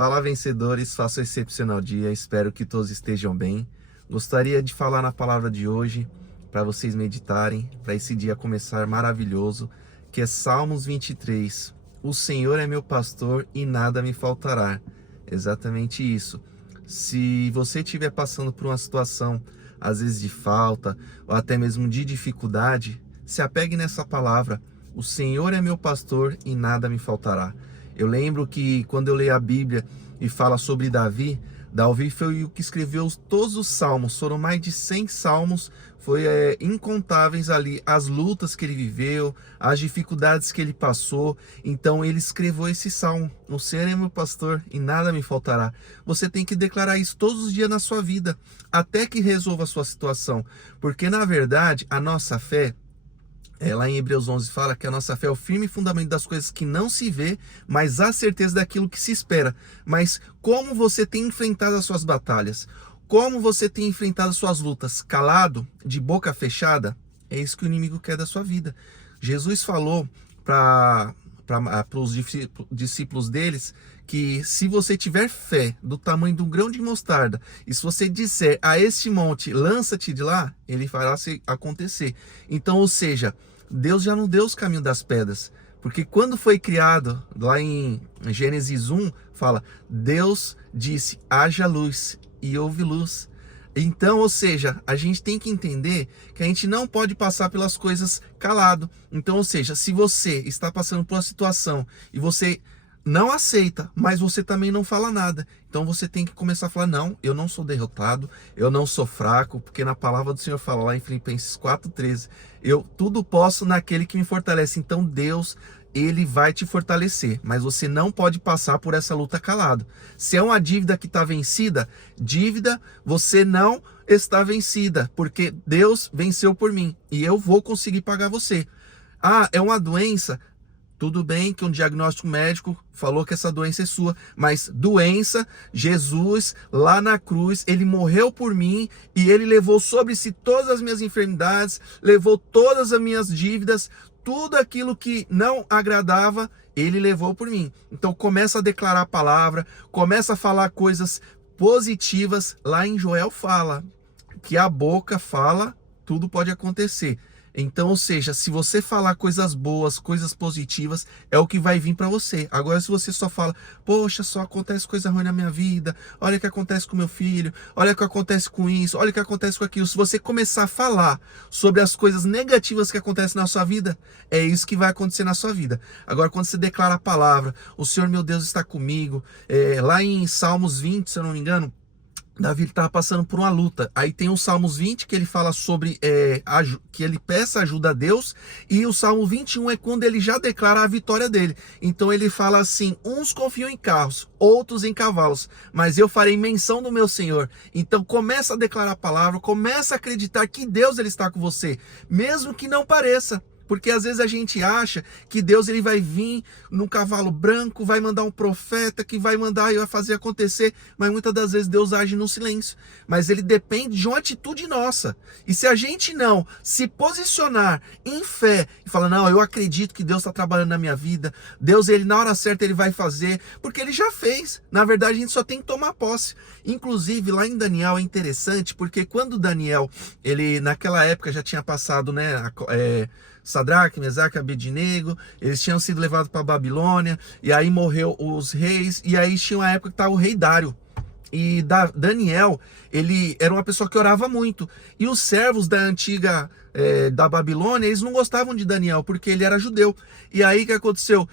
Fala, vencedores, faça um excepcional dia, espero que todos estejam bem. Gostaria de falar na palavra de hoje, para vocês meditarem, para esse dia começar maravilhoso, que é Salmos 23. O Senhor é meu pastor e nada me faltará. Exatamente isso. Se você estiver passando por uma situação, às vezes de falta, ou até mesmo de dificuldade, se apegue nessa palavra. O Senhor é meu pastor e nada me faltará. Eu lembro que quando eu leio a Bíblia e fala sobre Davi foi o que escreveu todos os salmos, foram mais de 100 salmos, foi incontáveis ali as lutas que ele viveu, as dificuldades que ele passou. Então ele escreveu esse salmo: o Senhor é meu pastor e nada me faltará. Você tem que declarar isso todos os dias na sua vida, até que resolva a sua situação, porque na verdade a nossa fé, lá em Hebreus 11 fala que a nossa fé é o firme fundamento das coisas que não se vê, mas a certeza daquilo que se espera. Mas como você tem enfrentado as suas batalhas? Como você tem enfrentado as suas lutas? Calado, de boca fechada? É isso que o inimigo quer da sua vida. Jesus falou para os discípulos deles que se você tiver fé do tamanho de um grão de mostarda, e se você disser a este monte, lança-te de lá, ele fará se acontecer. Então, ou seja, Deus já não deu os caminhos das pedras, porque quando foi criado, lá em Gênesis 1, fala, Deus disse, haja luz, e houve luz. Então, ou seja, a gente tem que entender que a gente não pode passar pelas coisas calado. Então, ou seja, se você está passando por uma situação e você não aceita, mas você também não fala nada, então você tem que começar a falar, não, eu não sou derrotado, eu não sou fraco, porque na palavra do Senhor fala lá em Filipenses 4,13, eu tudo posso naquele que me fortalece. Então Deus, ele vai te fortalecer, mas você não pode passar por essa luta calado. Se é uma dívida que está vencida, dívida, você não está vencida, porque Deus venceu por mim e eu vou conseguir pagar você. Ah, é uma doença? Tudo bem que um diagnóstico médico falou que essa doença é sua, mas doença, Jesus lá na cruz, ele morreu por mim e ele levou sobre si todas as minhas enfermidades, levou todas as minhas dívidas, tudo aquilo que não agradava, ele levou por mim. Então começa a declarar a palavra, começa a falar coisas positivas. Lá em Joel fala que a boca fala, tudo pode acontecer. Então, ou seja, se você falar coisas boas, coisas positivas, é o que vai vir para você. Agora, se você só fala, poxa, só acontece coisa ruim na minha vida, olha o que acontece com meu filho, olha o que acontece com isso, olha o que acontece com aquilo. Se você começar a falar sobre as coisas negativas que acontecem na sua vida, é isso que vai acontecer na sua vida. Agora, quando você declara a palavra, o Senhor meu Deus está comigo, lá em Salmos 20, se eu não me engano, Davi estava passando por uma luta. Aí tem o Salmos 20 que ele fala sobre que ele peça ajuda a Deus, e o Salmo 21 é quando ele já declara a vitória dele. Então ele fala assim, uns confiam em carros, outros em cavalos, mas eu farei menção do meu Senhor. Então começa a declarar a palavra, começa a acreditar que Deus ele está com você, mesmo que não pareça. Porque às vezes a gente acha que Deus ele vai vir num cavalo branco, vai mandar um profeta que vai mandar e vai fazer acontecer, mas muitas das vezes Deus age no silêncio. Mas ele depende de uma atitude nossa. E se a gente não se posicionar em fé e falar, não, eu acredito que Deus está trabalhando na minha vida, Deus ele na hora certa ele vai fazer, porque ele já fez. Na verdade a gente só tem que tomar posse. Inclusive lá em Daniel é interessante, porque quando Daniel, ele naquela época já tinha passado, né, Sadraque, Mesaque, Abednego, eles tinham sido levados para a Babilônia, e aí morreu os reis, e aí tinha uma época que estava o rei Dário. E Daniel, ele era uma pessoa que orava muito, e os servos da antiga da Babilônia, eles não gostavam de Daniel, porque ele era judeu. E aí o que aconteceu?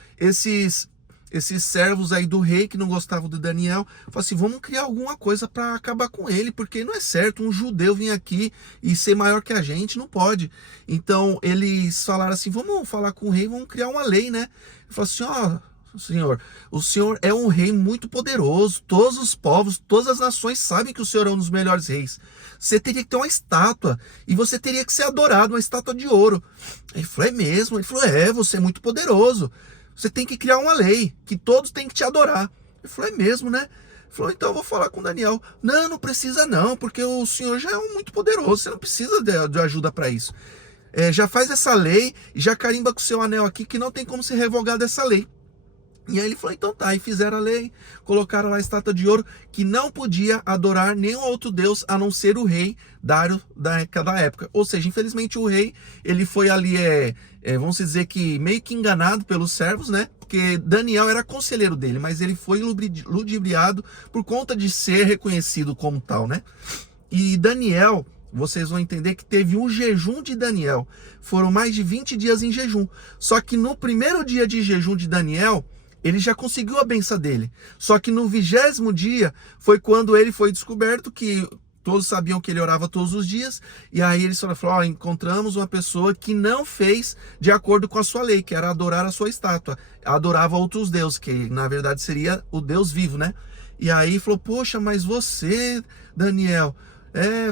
Esses servos aí do rei que não gostavam de Daniel, falaram assim, vamos criar alguma coisa para acabar com ele, porque não é certo um judeu vir aqui e ser maior que a gente, não pode. Então eles falaram assim, vamos falar com o rei, vamos criar uma lei, né? Ele falou assim, Senhor, o Senhor é um rei muito poderoso, todos os povos, todas as nações sabem que o Senhor é um dos melhores reis. Você teria que ter uma estátua, e você teria que ser adorado, uma estátua de ouro. Ele falou, é mesmo? Ele falou, você é muito poderoso. Você tem que criar uma lei, que todos têm que te adorar. Ele falou, é mesmo, né? Ele falou, então eu vou falar com Daniel. Não, não precisa não, porque o Senhor já é muito poderoso, você não precisa de ajuda para isso. Já faz essa lei e já carimba com o seu anel aqui, que não tem como ser revogada essa lei. E aí ele falou, então tá, e fizeram a lei, colocaram lá a estátua de ouro, que não podia adorar nenhum outro deus a não ser o rei Dário da época. Ou seja, infelizmente o rei, ele foi ali, vamos dizer que meio que enganado pelos servos, né? Porque Daniel era conselheiro dele, mas ele foi ludibriado por conta de ser reconhecido como tal, né? E Daniel, vocês vão entender que teve um jejum de Daniel. Foram mais de 20 dias em jejum. Só que no primeiro dia de jejum de Daniel, ele já conseguiu a benção dele. Só que no 20º dia foi quando ele foi descoberto, que todos sabiam que ele orava todos os dias. E aí eles falaram, encontramos uma pessoa que não fez de acordo com a sua lei, que era adorar a sua estátua. Adorava outros deuses, que na verdade seria o Deus vivo, né? E aí falou, poxa, mas você, Daniel...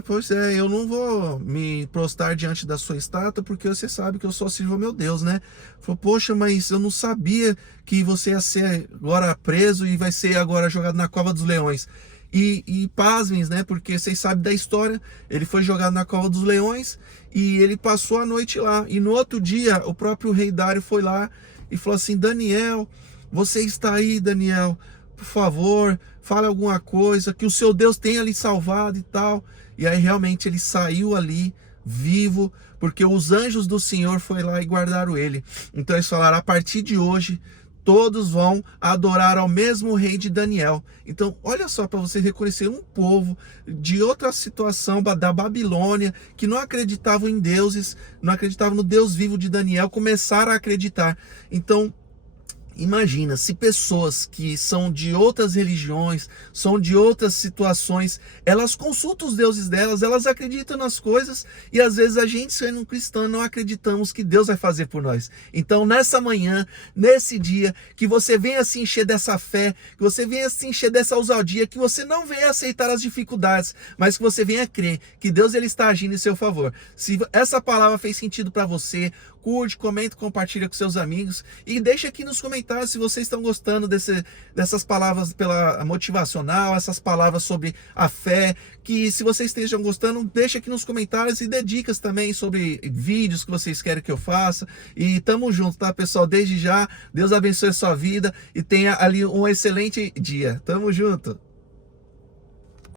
pois é, eu não vou me prostrar diante da sua estátua, porque você sabe que eu só sirvo ao meu Deus, né? Falou, poxa, mas eu não sabia que você ia ser agora preso e vai ser agora jogado na cova dos leões. E pasmem, né? Porque vocês sabem da história, ele foi jogado na cova dos leões e ele passou a noite lá. E no outro dia, o próprio rei Dário foi lá e falou assim, Daniel, você está aí, Daniel, por favor, fale alguma coisa, que o seu Deus tenha lhe salvado e tal. E aí realmente ele saiu ali vivo, porque os anjos do Senhor foi lá e guardaram ele. Então eles falaram, a partir de hoje, todos vão adorar ao mesmo rei de Daniel. Então, olha só, para você reconhecer um povo de outra situação da Babilônia, que não acreditavam em deuses, não acreditavam no Deus vivo de Daniel, começaram a acreditar. Então, imagina, se pessoas que são de outras religiões, são de outras situações, elas consultam os deuses delas, elas acreditam nas coisas e às vezes a gente, sendo um cristão, não acreditamos que Deus vai fazer por nós. Então nessa manhã, nesse dia, que você venha se encher dessa fé, que você venha se encher dessa ousadia, que você não venha aceitar as dificuldades, mas que você venha crer que Deus ele está agindo em seu favor. Se essa palavra fez sentido para você, curte, comenta, compartilha com seus amigos e deixa aqui nos comentários se vocês estão gostando dessas palavras pela motivacional, essas palavras sobre a fé, que se vocês estejam gostando, deixa aqui nos comentários e dê dicas também sobre vídeos que vocês querem que eu faça. E tamo junto, tá, pessoal? Desde já, Deus abençoe a sua vida e tenha ali um excelente dia. Tamo junto!